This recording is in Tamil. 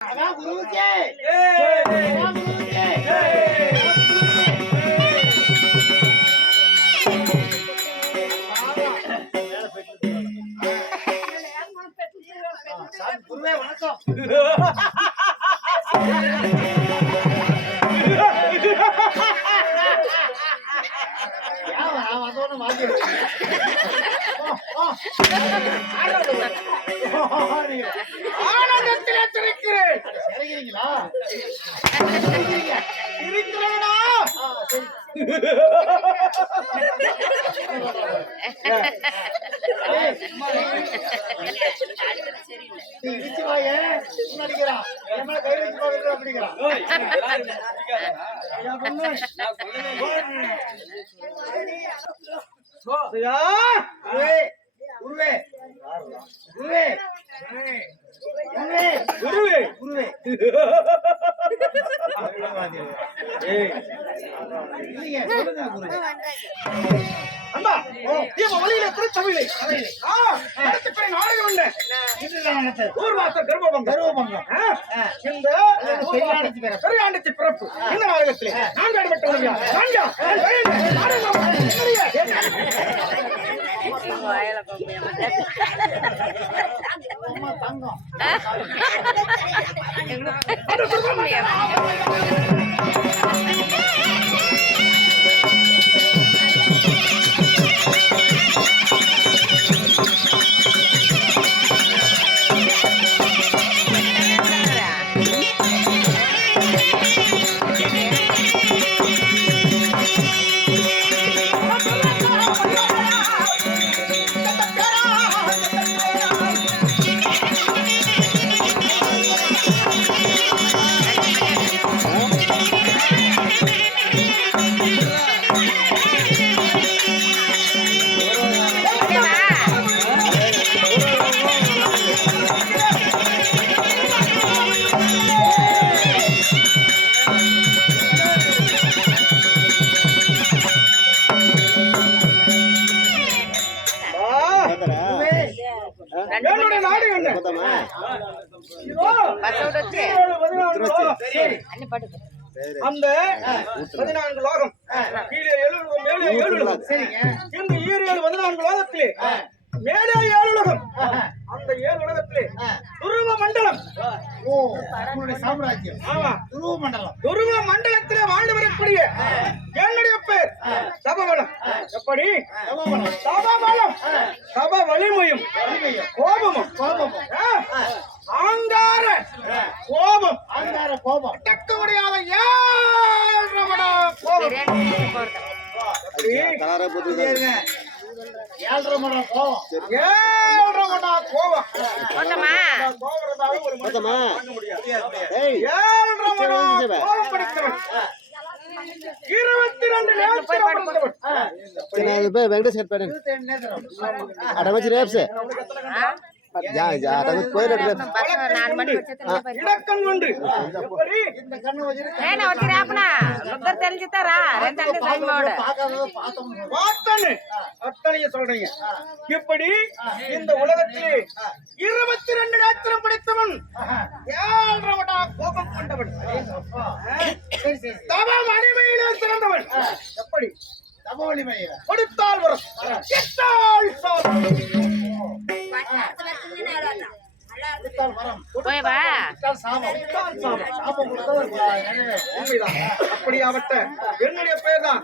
அதான் குருவுக்கே அதான் குருவுக்கே சாமி, குருவே வணக்கம் ஏன் பார்க்கறது அப்படிங்கிறான். ஐயா, பொண்ணு. ஐயா, குருவே, குருவே, குருவே, குருவே, குருவே குருவே. ஏய், இல்லைங்க, சொல்லுங்க குருவே. அம்மா வழியில திருச்சபையிலே நாடகம் இல்லை. ஊர்வாசல் கர்ப்பபங்கம் ஆ. இந்த பெரியாண்டத்தி பிறப்பு. இந்த நாடகத்திலே நான்கு அடிபட்டவர்கள் யார்? நான்கா? நாடகம் தங்கம். அந்த பதினான்கு லோகம் கீழே இந்த ஈரேழு பதினான்கு லோகத்திலே மேலே ஏழு உலகம். அந்த ஏழு உலகத்திலே துருவ மண்டலம். ஓ, சாம்ராஜ்யம். ஆமா. துருவ மண்டலம். துருவ மண்டலத்திலே வாழ்ந்து வரக்கூடிய என்னுடைய பேர் சபவனம். எப்படி? சபவனம். சப வலிமையும் கோபமும். கோபமும், ஆங்கார கோபம். ஆங்கார கோபம். அடக்க முடியாத ஏழமட கோபம். எப்படி? இதே இருங்க. ஏழரை மடம் கோபம் ஏழமட கோபம் கோபம் இருந்தாலும் ஒரு மனுஷன் தாங்க முடியாது. ஏழமட கோபம் படைத்தவன் இருபத்தி ரெண்டு நேரத்தில் பிறந்தவன். వెంకటేశ్వర పేరు இருபத்தேழு நேத்திரம். అక్కడ இப்படி இந்த உலகத்திலே இருபத்தி ரெண்டு நேத்திரம் பிடித்தவன் ஏழரவடா கோபம் கொண்டவன். தவம் அடிமையிலே சிறந்தவன். எப்படி? கொடுத்தால் வரும். நுழைவா அப்படியாவட்ட என்னுடைய பெயர் தான்